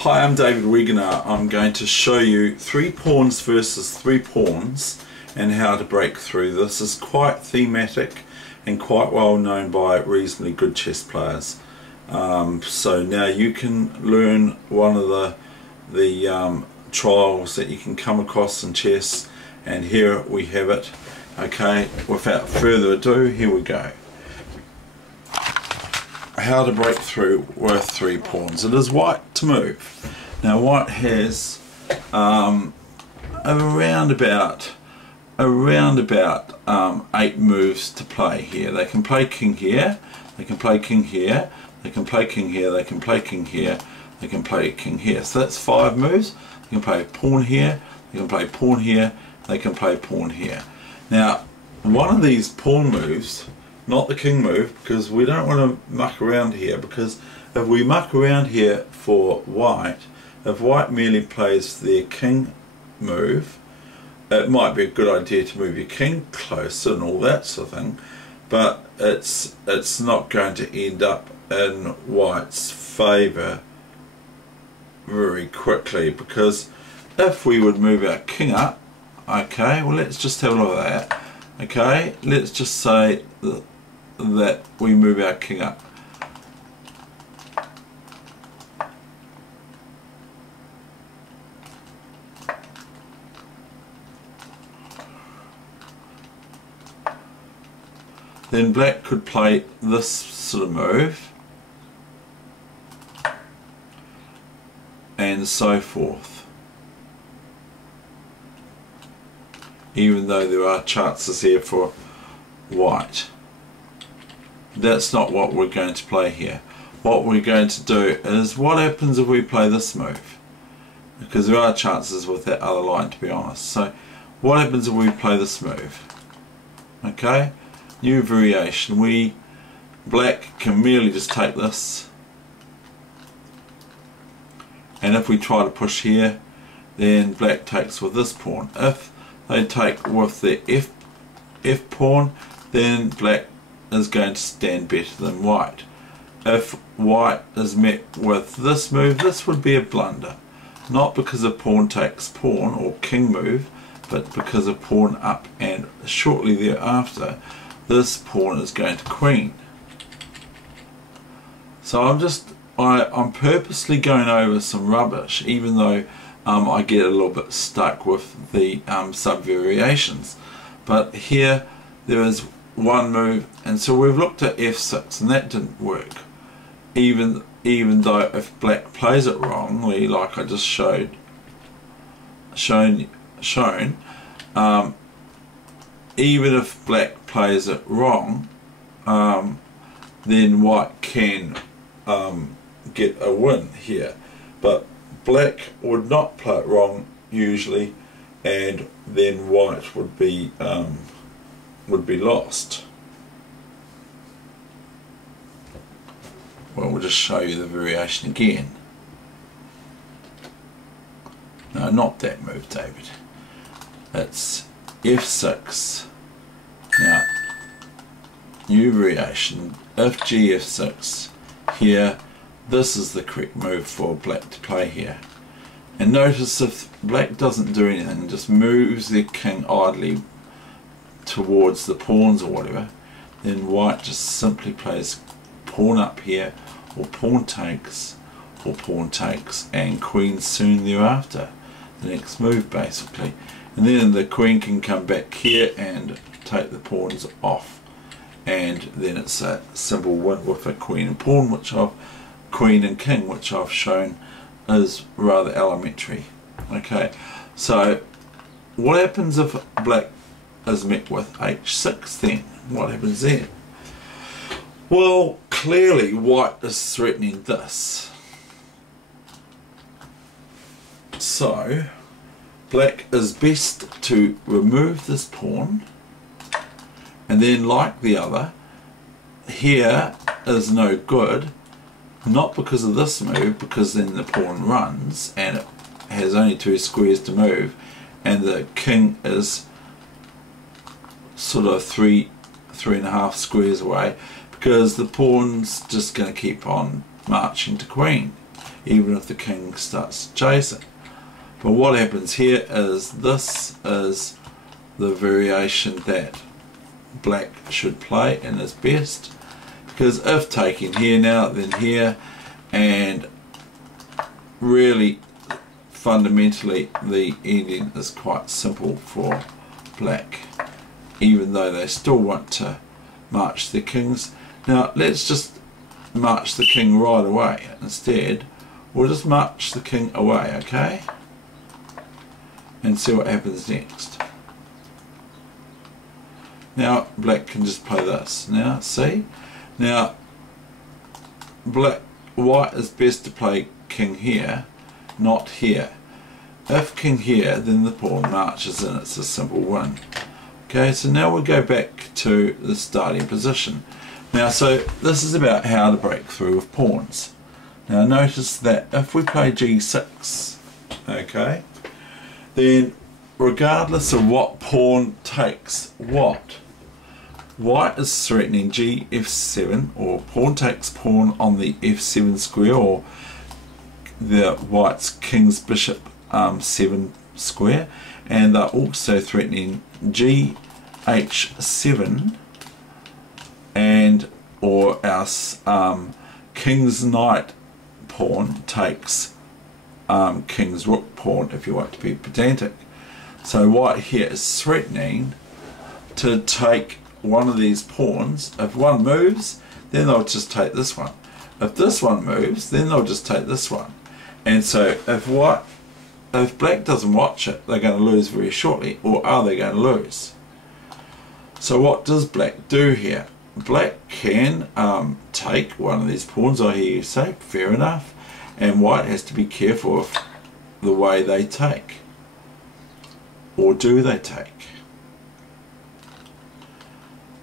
Hi, I'm David Weegenaar. I'm going to show you 3 pawns versus 3 pawns and how to break through. This is quite thematic and quite well known by reasonably good chess players. So now you can learn one of the trials that you can come across in chess, and here we have it. Okay, without further ado, here we go. How to break through with 3 pawns. It is white to move. Now white has around about 8 moves to play here. They can play king here, they can play king here, they can play king here, they can play king here, they can play king here. So that's 5 moves. They can play pawn here, they can play pawn here, they can play pawn here. Now one of these pawn moves, not the king move, because we don't want to muck around here, because if we muck around here for white, if white merely plays their king move, it might be a good idea to move your king closer and all that sort of thing, but it's not going to end up in white's favour very quickly, because if we would move our king up, okay, well let's just have a look at that. Okay, let's just say that we move our king up. Then black could play this sort of move, and so forth, even though there are chances here for white. That's not what we're going to play here. What we're going to do is, what happens if we play this move? Because there are chances with that other line, to be honest. So what happens if we play this move? Okay, new variation. Black can merely just take this, and if we try to push here, then black takes with this pawn. If they take with the F pawn, then black is going to stand better than white. If white is met with this move, this would be a blunder, not because of pawn takes pawn or king move, but because of pawn up, and shortly thereafter this pawn is going to queen. So I'm purposely going over some rubbish, even though I get a little bit stuck with the sub variations. But here there is one move, and so we've looked at f6 and that didn't work, even though if black plays it wrongly, like I just shown, even if black plays it wrong, then white can get a win here, but black would not play it wrong usually, and then white would be lost. Well, we'll just show you the variation again. No, not that move, David. It's f6. Now, new variation. If g f6 here, this is the correct move for black to play here. And notice if black doesn't do anything, just moves their king idly towards the pawns or whatever, then white just simply plays pawn up here, or pawn takes, and queen soon thereafter, the next move basically. And then the queen can come back here and take the pawns off, and then it's a simple win with a queen and pawn, queen and king, which I've shown is rather elementary. Okay, so what happens if black is met with h6 then? What happens then? Well, clearly white is threatening this. So black is best to remove this pawn, and then, like the other, here is no good, not because of this move, because then the pawn runs and it has only 2 squares to move, and the king is sort of three and a half squares away, because the pawn's just going to keep on marching to queen. even if the king starts to chase it. But what happens here is this is the variation that black should play in his best, because if taking here now then here, and really fundamentally the ending is quite simple for black, even though they still want to march their kings. Now let's just march the king right away. Instead we'll just march the king away, okay, and see what happens next. Now black can just play this. Now see, now white is best to play king here, not here. If king here, then the pawn marches in. It's a simple win. Okay, so now we'll go back to the starting position. Now, so this is about how to break through with pawns. Now notice that if we play g6, okay, then regardless of what pawn takes what, white is threatening g f7, or pawn takes pawn on the f7 square, or the white's king's bishop 7 square, and they're also threatening g h7, and or else king's knight pawn takes king's rook pawn, if you want to be pedantic. So white here is threatening to take one of these pawns. If one moves, then they'll just take this one. If this one moves, then they'll just take this one. And so if black doesn't watch it, they're going to lose very shortly. Or are they going to lose? So what does black do here? Black can take one of these pawns, I hear you say, fair enough, and white has to be careful of the way they take. Or do they take?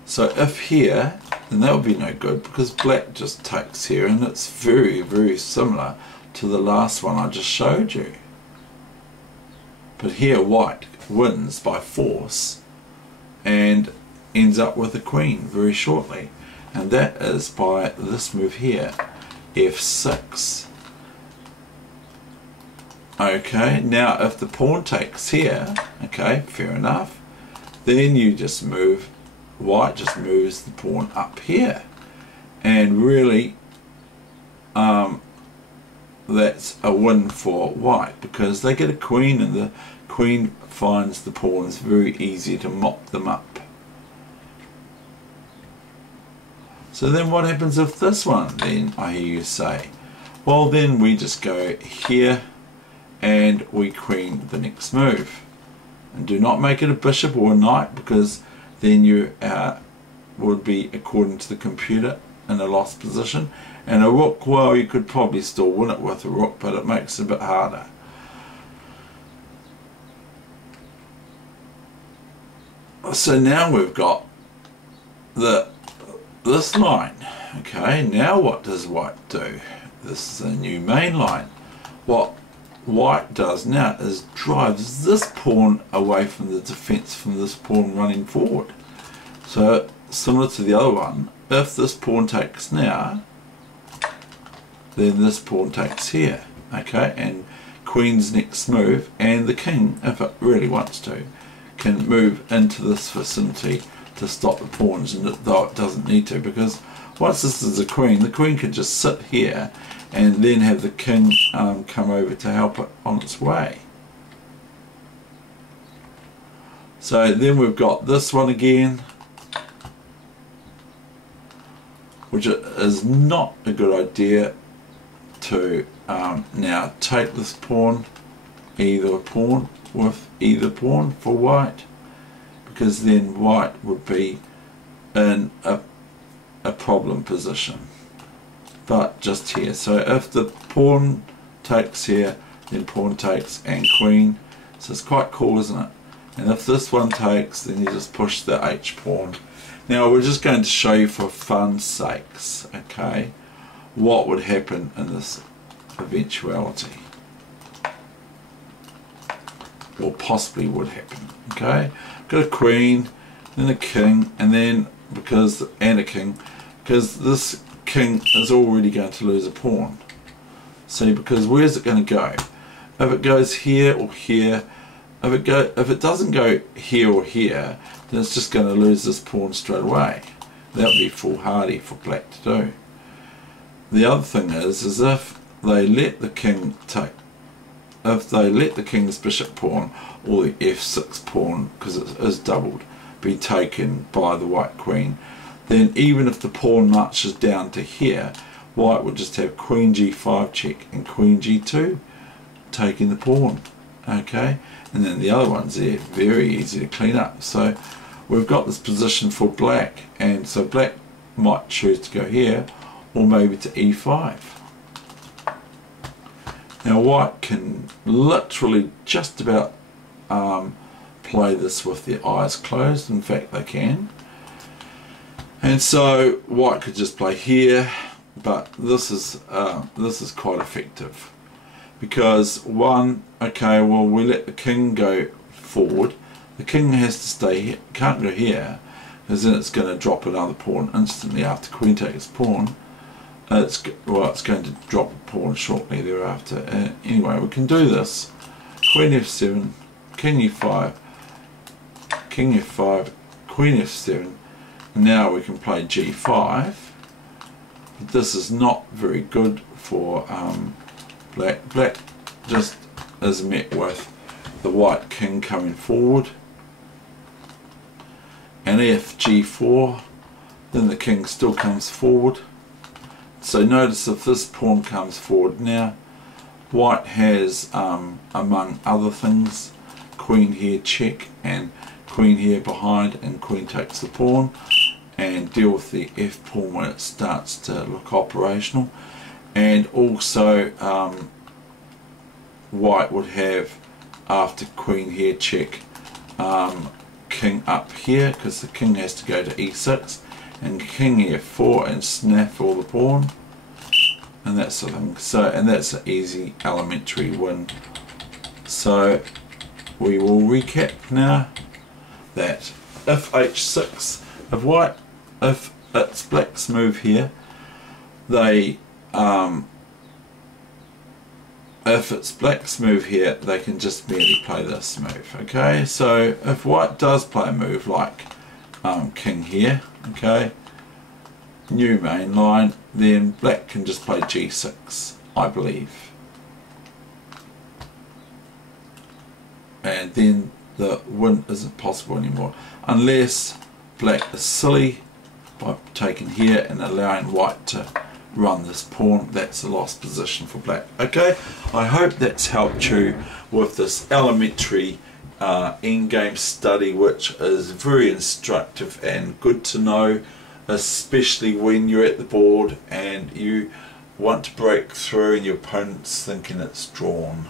So if here, then that would be no good, because black just takes here, and it's very, very similar to the last one I just showed you. But here white wins by force and ends up with a queen very shortly, and that is by this move here, f6. Okay, now if the pawn takes here, okay, fair enough, then you just move, white just moves the pawn up here, and really that's a win for white, because they get a queen, and the queen finds the pawns very easy to mop them up. So then what happens if this one, then I hear you say? Well, then we just go here and we queen the next move, and do not make it a bishop or a knight, because then you would be, according to the computer, in a lost position. And a rook, well, you could probably still win it with a rook, but it makes it a bit harder. So now we've got this line. Okay, now what does white do? This is a new main line. What white does now is drives this pawn away from the defense from this pawn running forward. So similar to the other one, if this pawn takes now, then this pawn takes here, okay, and queen's next move, and the king, if it really wants to, can move into this vicinity to stop the pawns, and though it doesn't need to, because once this is a queen, the queen can just sit here and then have the king come over to help it on its way. So then we've got this one again, which is not a good idea to now take this pawn, either pawn with either pawn for white, because then white would be in a problem position, but just here. So if the pawn takes here, then pawn takes and queen, so it's quite cool, isn't it? And if this one takes, then you just push the H pawn. Now we're just going to show you for fun's sakes, okay, what would happen in this eventuality, or possibly would happen. Okay, got a queen, then a king, and then and a king, because this king is already going to lose a pawn. See, because where's it going to go? If it goes here or here, if it doesn't go here or here, then it's just going to lose this pawn straight away. That would be foolhardy for black to do. The other thing is if they let the king take, if they let the king's bishop pawn or the f6 pawn, because it is doubled, be taken by the white queen, then even if the pawn marches down to here, white would just have queen g5 check and queen g2 taking the pawn. Okay, and then the other ones there, very easy to clean up. So we've got this position for black, and so black might choose to go here or maybe to e5. Now white can literally just about play this with their eyes closed. In fact, they can. And so white could just play here, but this is quite effective, because one, okay, well, we let the king go forward. The king has to stay here, can't go here, because then it's going to drop another pawn instantly after queen takes pawn. It's going to drop a pawn shortly thereafter. Anyway, we can do this. Queen f7, king e5, king f5, queen f7. Now we can play g5. But this is not very good for black. Black just is met with the white king coming forward. And if g4, then the king still comes forward. So notice if this pawn comes forward now, white has, among other things, queen here check and queen here behind, and queen takes the pawn, and deal with the f pawn when it starts to look operational. And also white would have, after queen here check, king up here, because the king has to go to e6, and king f4 and snaffle the pawn, and that sort of thing. So, and that's an easy elementary win. So we will recap now that if h6, if it's black's move here, they if it's black's move here, they can just merely play this move. Okay, so if white does play a move like king here, okay, new main line, then black can just play g6, I believe, and then the win isn't possible anymore, unless black is silly by taking here and allowing white to run this pawn. That's a lost position for black. Okay, I hope that's helped you with this elementary endgame study, which is very instructive and good to know, especially when you're at the board and you want to break through and your opponent's thinking it's drawn.